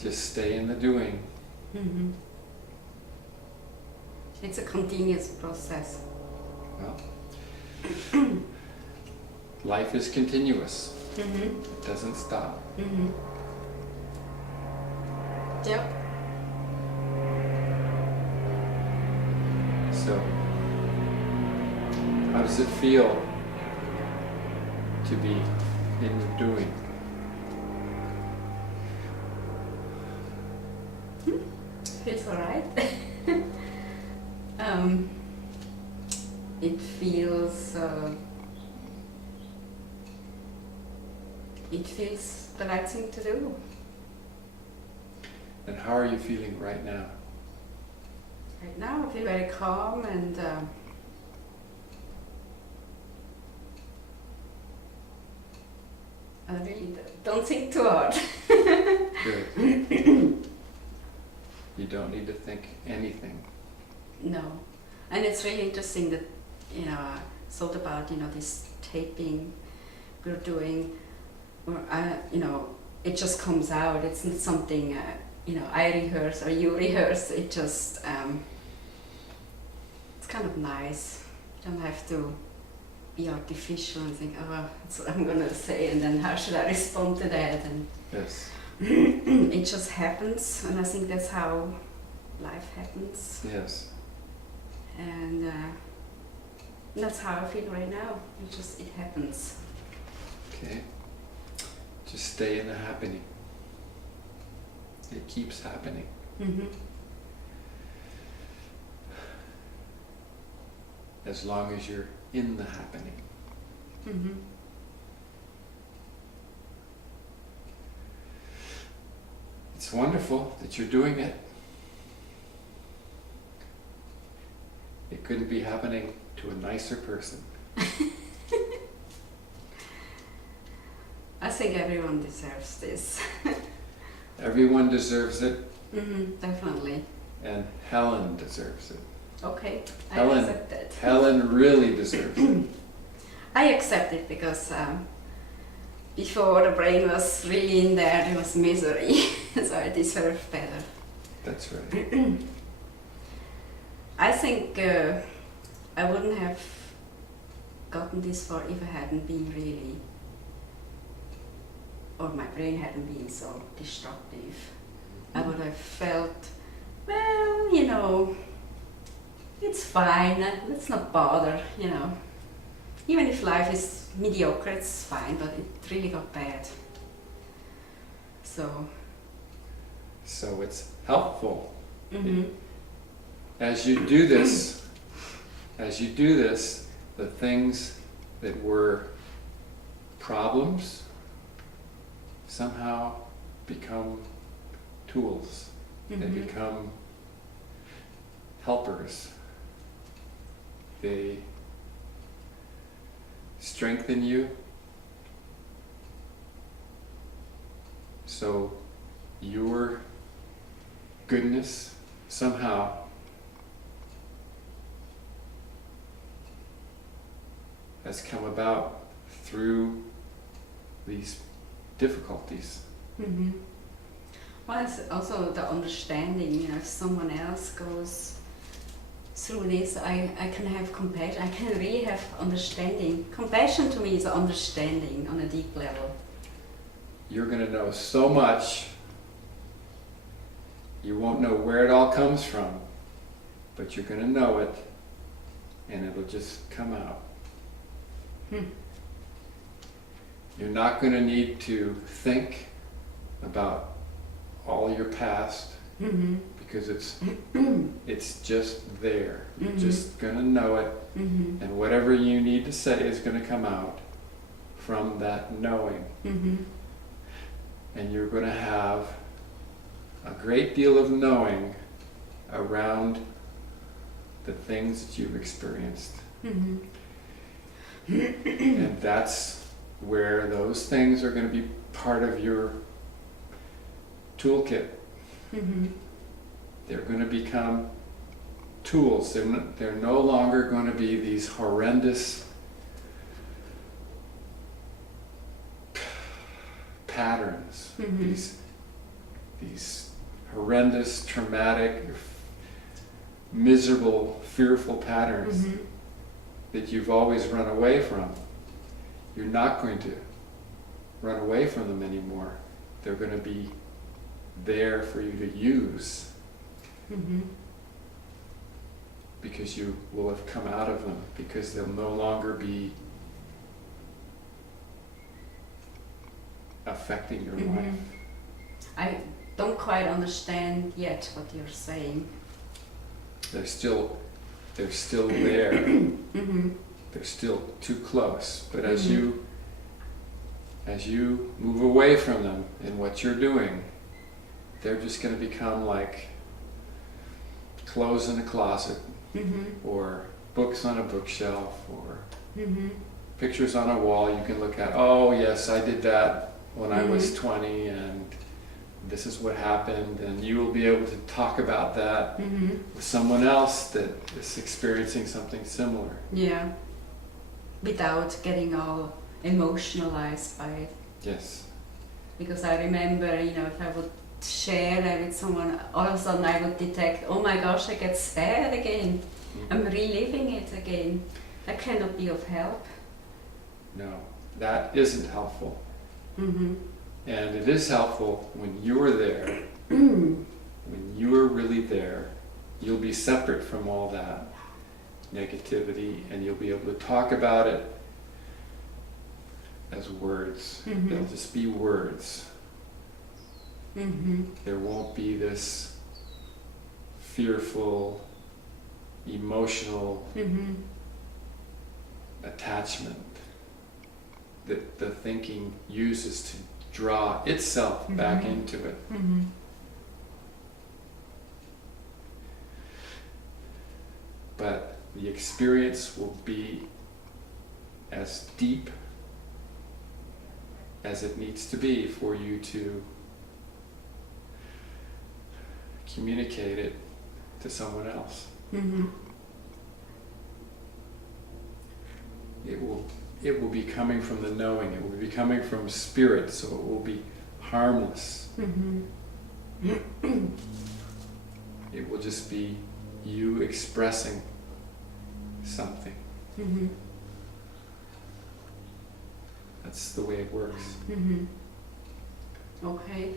Just stay in the doing. Mm-hmm. It's a continuous process. Well, life is continuous. Mm-hmm. It doesn't stop. Mm-hmm. Yep. So, how does it feel to be in the doing? Feels alright. It feels the right thing to do. And how are you feeling right now? Right now I feel very calm and I really don't think too hard. Good. You don't need to think anything. No. And it's really interesting that, I thought about, this taping we're doing, or, it just comes out. It's not something, I rehearse or you rehearse. It just, it's kind of nice. You don't have to be artificial and think, oh, that's what I'm going to say, and then how should I respond to that? And Yes. it just happens, and I think that's how life happens. Yes. And that's how I feel right now. It happens. Okay. Just stay in the happening. It keeps happening. Mm-hmm. As long as you're in the happening. Mm-hmm. It's wonderful that you're doing it. It couldn't be happening to a nicer person. I think everyone deserves this. Everyone deserves it, Mm-hmm, definitely. and Helen deserves it. Okay, Helen. I accept it. Helen really deserves it. I accept it because before the brain was really in there was misery, so I deserve better. That's right. I think I wouldn't have gotten this far if I hadn't been really, or my brain hadn't been so destructive. I would have felt, well, it's fine, let's not bother, Even if life is mediocre, it's fine, but it really got bad. So it's helpful. mm-hmm. As you do this, the things that were problems somehow become tools. They Mm-hmm. become helpers. They strengthen you. So your goodness somehow has come about through these difficulties. Mm-hmm. Well, it's also the understanding, if someone else goes through this, I can have compassion, I can really have understanding. Compassion to me is understanding on a deep level. You're going to know so much, you won't know where it all comes from, but you're going to know it, and it'll just come out. You're not going to need to think about all your past, Mm-hmm. because it's just there. You're Mm-hmm. just going to know it, Mm-hmm. and whatever you need to say is going to come out from that knowing. Mm-hmm. And you're going to have a great deal of knowing around the things that you've experienced. Mm-hmm. And that's where those things are going to be part of your toolkit. Mm-hmm. They're going to become tools. They're no longer going to be these horrendous patterns, Mm-hmm. these these horrendous, traumatic, miserable, fearful patterns that you've always run away from. You're not going to run away from them anymore. They're going to be there for you to use because you will have come out of them, because they'll no longer be affecting your life. I don't quite understand yet what you're saying. They're still there. They're still too close. But as you move away from them in what you're doing, they're just going to become like clothes in a closet, or books on a bookshelf, or pictures on a wall you can look at. Oh yes, I did that when I was 20, and this is what happened, and you will be able to talk about that with someone else that is experiencing something similar. Yeah. Without getting all emotionalized by it. Yes. Because I remember, if I would share that with someone, all of a sudden I would detect, oh my gosh, I get sad again. I'm reliving it again. That cannot be of help. No, that isn't helpful. And it is helpful when you're there. When you're really there, you'll be separate from all that negativity, and you'll be able to talk about it as words. They'll just be words. There won't be this fearful, emotional attachment that the thinking uses to draw itself back into it. But the experience will be as deep as it needs to be for you to communicate it to someone else. It will be coming from the knowing, it will be coming from spirit, so it will be harmless. It will just be you expressing something. That's the way it works. Okay.